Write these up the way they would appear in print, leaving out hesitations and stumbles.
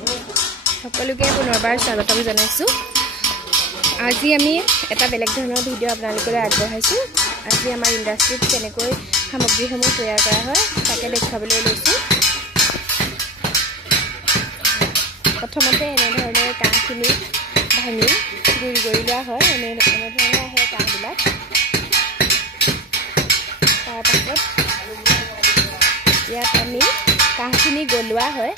সকলোকে পুনৰবাৰ স্বাগতম জনাইছোঁ। আজি আমি এটা বেলেগ ধৰণৰ ভিডিঅ' আপোনালোকলৈ আগবঢ়াইছোঁ। আজি আমাৰ ইণ্ডাষ্ট্ৰিত কেনেকৈ সামগ্ৰীসমূহ তৈয়াৰ কৰা হয় তাকে দেখুৱাবলৈ লৈছোঁ। প্ৰথমতে এনেধৰণে কাঁহখিনি ভাঙি গুৰি কৰি লোৱা হয়। এনেধৰণে আহে কাঁহবিলাক। তাৰপাছত ইয়াত আমি কাঁহখিনি গলোৱা হয়।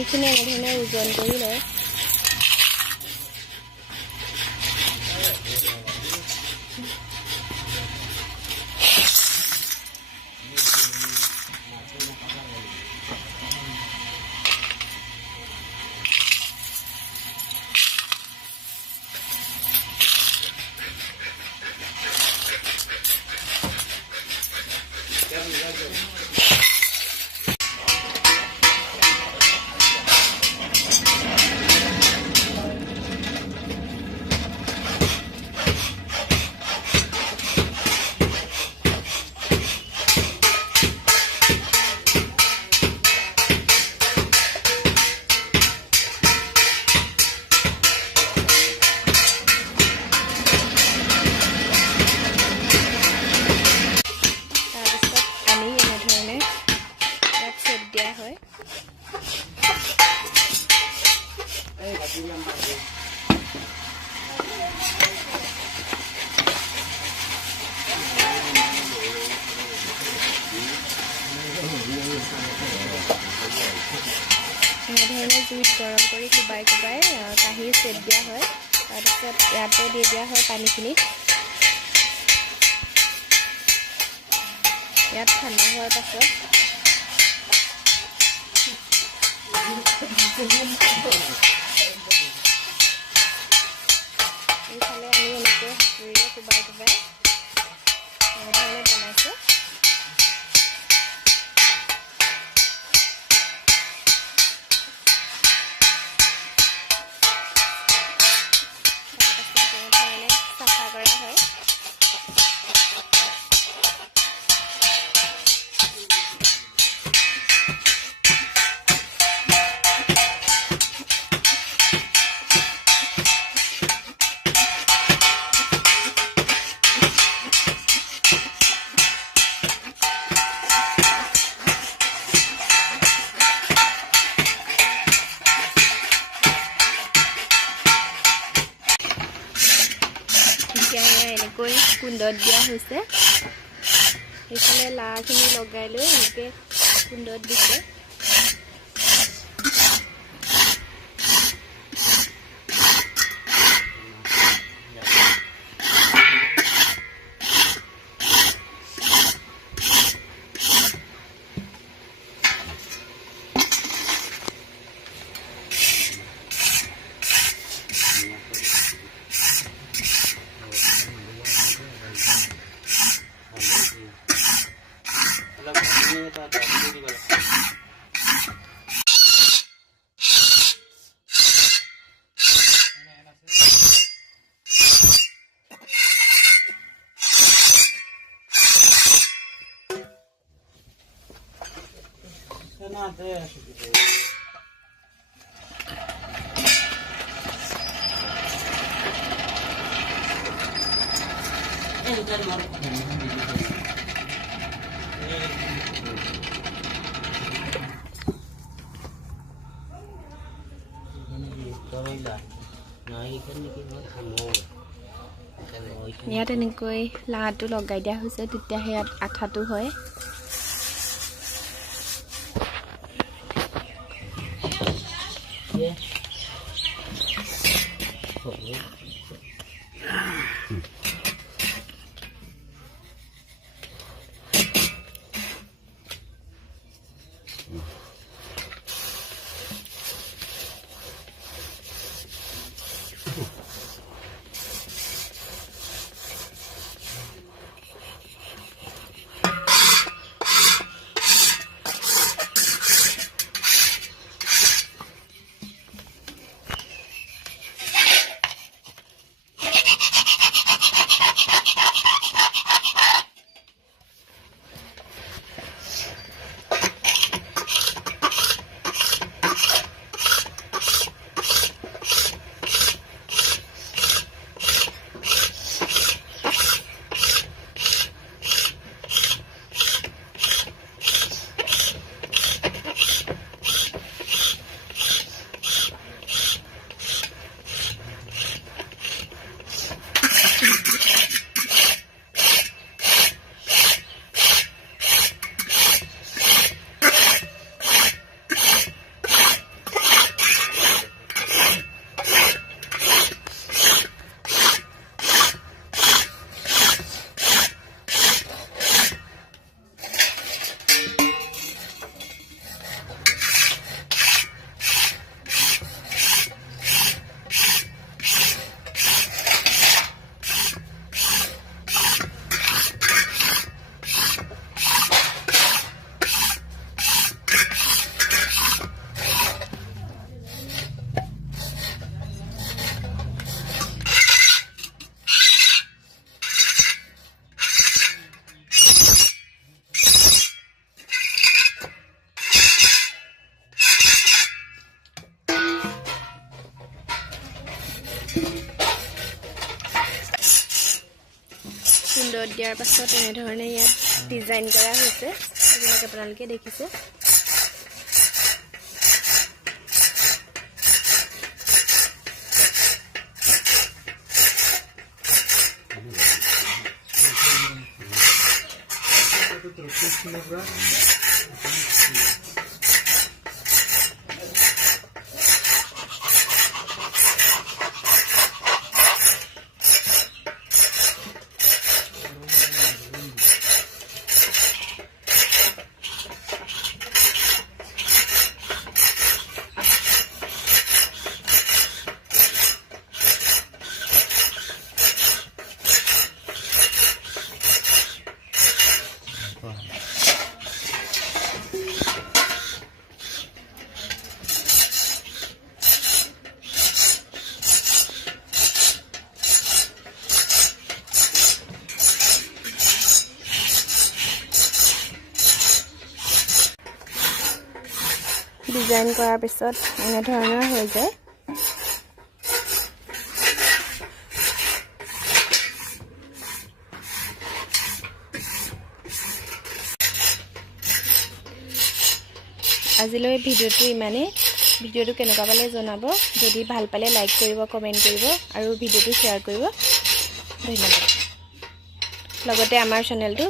এইখিনি এনেধৰণে ওজন কৰি লয়। এনেধৰণে জুইত গৰম কৰি কোবাই কোবাই কাঁহীৰ চেপ দিয়া হয়। তাৰপিছত ইয়াতে দি দিয়া হয় পানীখিনি। ইয়াত ঠাণ্ডা হোৱাৰ পাছত এইফালে আমি এনেকৈ হাতুৰিৰে কোবাই কোবাই এনেধৰণে বনাইছোঁ। এনেকৈ কুণ্ডত দিয়া হৈছে। এইফালে লাখিনি লগাই লৈ এনেকৈ কুণ্ডত দিছে। ইয়াত এনেকৈ লাটো লগাই দিয়া হৈছে তেতিয়াহে ইয়াত আঠাটো হয় সুন্দৰ দিয়াৰ পাছত এনেধৰণে ইয়াত ডিজাইন কৰা হৈছে যেনেকৈ আপোনালোকে দেখিছে ডিজাইন কৰাৰ পিছত এনেধৰণৰ হৈ যায় আজিলৈ ভিডিঅ'টো ইমানেই ভিডিঅ'টো কেনেকুৱা পালে জনাব যদি ভাল পালে লাইক কৰিব কমেন্ট কৰিব আৰু ভিডিঅ'টো শ্বেয়াৰ কৰিব ধন্যবাদ লগতে আমাৰ চেনেলটো